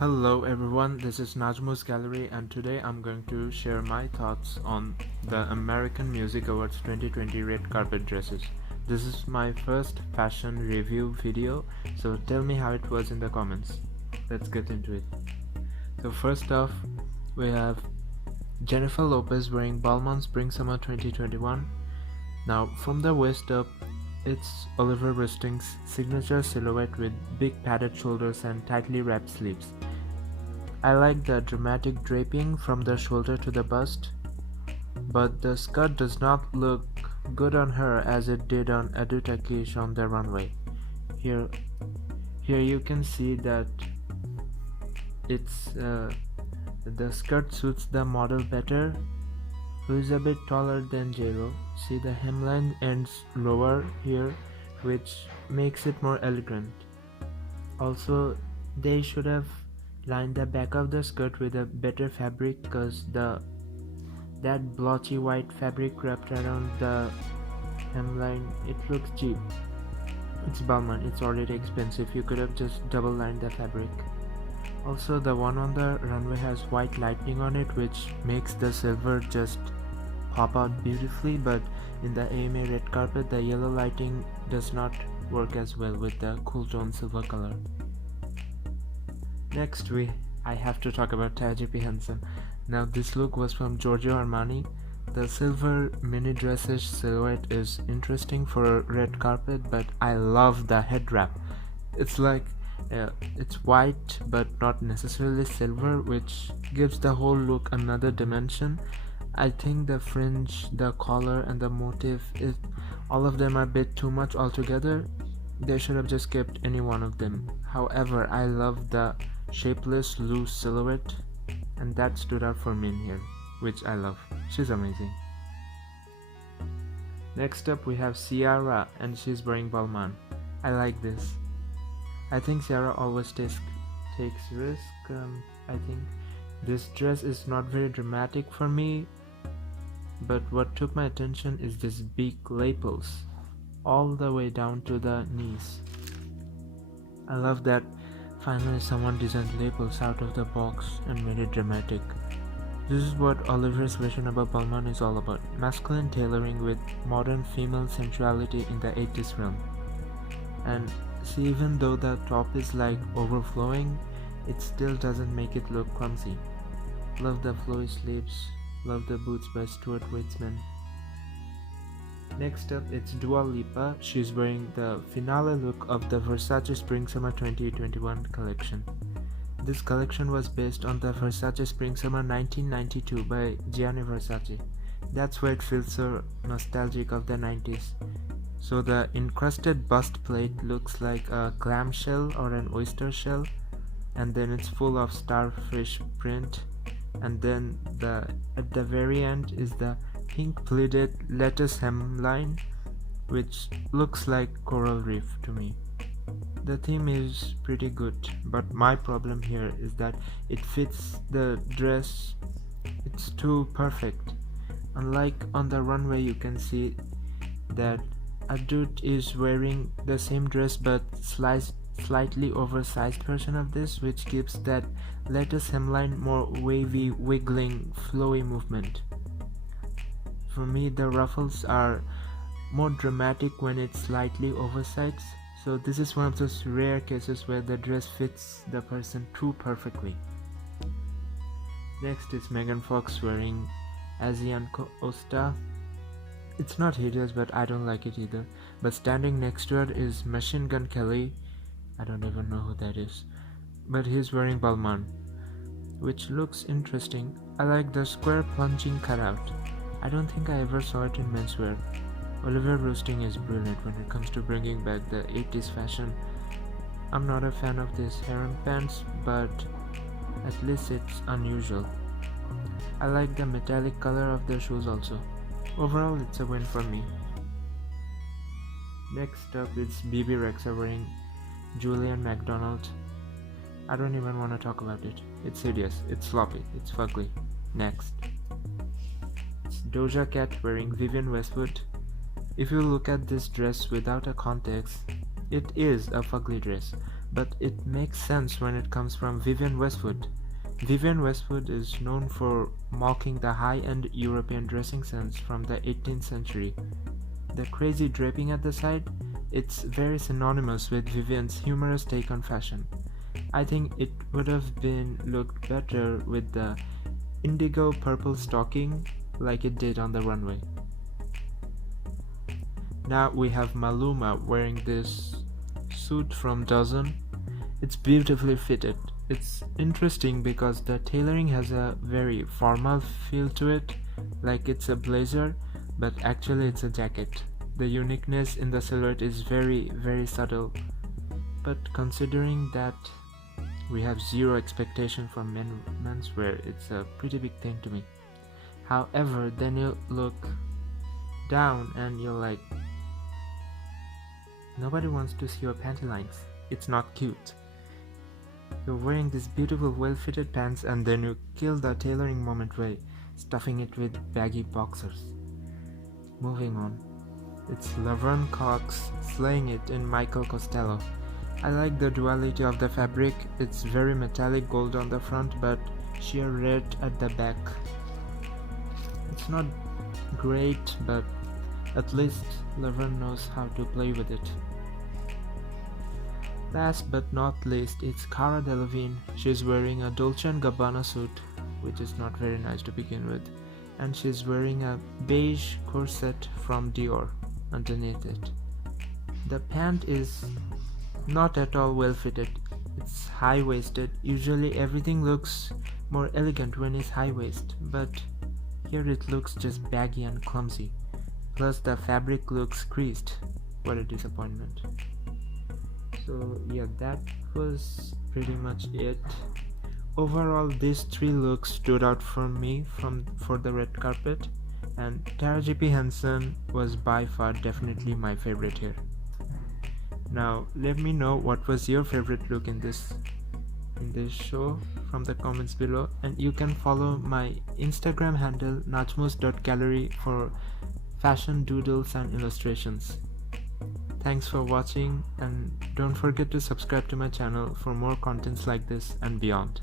Hello everyone, this is Nazmus Gallery and today I'm going to share my thoughts on the American Music Awards 2020 red carpet dresses. This is my first fashion review video, so tell me how it was in the comments. Let's get into it. So first off, we have Jennifer Lopez wearing Balmain Spring Summer 2021. Now from the waist up, it's Oliver Rusting's signature silhouette with big padded shoulders and tightly wrapped sleeves. I like the dramatic draping from the shoulder to the bust, but the skirt does not look good on her as it did on Adu Takish on the runway. Here you can see that the skirt suits the model better, who is a bit taller than J-Lo. See, the hemline ends lower here, which makes it more elegant. Also, they should have lined the back of the skirt with a better fabric, because that blotchy white fabric wrapped around the hemline, it looks cheap. It's Balmain, it's already expensive. You could have just double lined the fabric. Also, the one on the runway has white lightning on it, which makes the silver just pop out beautifully, but in the AMA red carpet, the yellow lighting does not work as well with the cool tone silver color. Next, I have to talk about Taraji Henson. Now, this look was from Giorgio Armani. The silver mini dressish silhouette is interesting for a red carpet, but I love the head wrap. It's like it's white but not necessarily silver, which gives the whole look another dimension. I think the fringe, the collar and the motif, all of them are a bit too much altogether. They should have just kept any one of them. However, I love the shapeless loose silhouette, and that stood out for me in here, which I love. She's amazing. Next up we have Ciara, and she's wearing Balmain. I like this. I think Ciara always takes risk. I think this dress is not very dramatic for me, but what took my attention is this big lapels all the way down to the knees. I love that finally someone designed lapels out of the box and made it dramatic. This is what Oliver's vision about Balmain is all about: masculine tailoring with modern female sensuality in the 80s realm. And see, even though the top is like overflowing, it still doesn't make it look clumsy. Love the flowy sleeves, love the boots by Stuart Weitzman. Next up, it's Dua Lipa. She's wearing the finale look of the Versace Spring Summer 2021 collection. This collection was based on the Versace Spring Summer 1992 by Gianni Versace. That's why it feels so nostalgic of the 90s. So the encrusted bust plate looks like a clam shell or an oyster shell, and then it's full of starfish print, and then at the very end is the pink pleated lettuce hemline, which looks like coral reef to me. The theme is pretty good, but my problem here is that it fits the dress. It's too perfect. Unlike on the runway, you can see that a dude is wearing the same dress but slightly oversized version of this, which gives that lettuce hemline more wavy, wiggling, flowy movement. For me, the ruffles are more dramatic when it's slightly oversized, so this is one of those rare cases where the dress fits the person too perfectly. Next is Megan Fox wearing Azzi and Osta. It's not hideous, but I don't like it either. But standing next to her is Machine Gun Kelly. I don't even know who that is, but he's wearing Balmain, which looks interesting. I like the square plunging cutout. I don't think I ever saw it in menswear. Oliver Rusting is brilliant when it comes to bringing back the 80s fashion. I'm not a fan of these harem pants, but at least it's unusual. I like the metallic color of their shoes also. Overall, it's a win for me. Next up, it's Bebe Rexha wearing Julien MacDonald. I don't even want to talk about it. It's hideous, it's sloppy, it's fugly. Next, it's Doja Cat wearing Vivienne Westwood. If you look at this dress without a context, it is a fugly dress, but it makes sense when it comes from Vivienne Westwood. Vivienne Westwood is known for mocking the high-end European dressing sense from the 18th century. The crazy draping at the side, it's very synonymous with Vivienne's humorous take on fashion. I think it would have been looked better with the indigo purple stocking like it did on the runway. Now we have Maluma wearing this suit from Dozen. It's beautifully fitted. It's interesting because the tailoring has a very formal feel to it, like it's a blazer, but actually it's a jacket. The uniqueness in the silhouette is very, very subtle, but considering that we have zero expectation from menswear, it's a pretty big thing to me. However, then you look down and you're like, nobody wants to see your panty lines. It's not cute. You're wearing these beautiful well-fitted pants and then you kill the tailoring moment by stuffing it with baggy boxers. Moving on. It's Laverne Cox slaying it in Michael Costello. I like the duality of the fabric. It's very metallic gold on the front but sheer red at the back. It's not great, but at least Laverne knows how to play with it. Last but not least, it's Cara Delevigne. She's wearing a Dolce & Gabbana suit, which is not very nice to begin with, and she's wearing a beige corset from Dior underneath it. The pant is not at all well fitted. It's high-waisted. Usually everything looks more elegant when it's high-waist, but here it looks just baggy and clumsy. Plus the fabric looks creased. What a disappointment. So yeah, that was pretty much it. Overall, these three looks stood out for me for the red carpet, and Taraji Henson was by far definitely my favorite here. Now let me know what was your favorite look in this show from the comments below, and you can follow my Instagram handle nazmus.gallery for fashion doodles and illustrations. Thanks for watching, and don't forget to subscribe to my channel for more contents like this and beyond.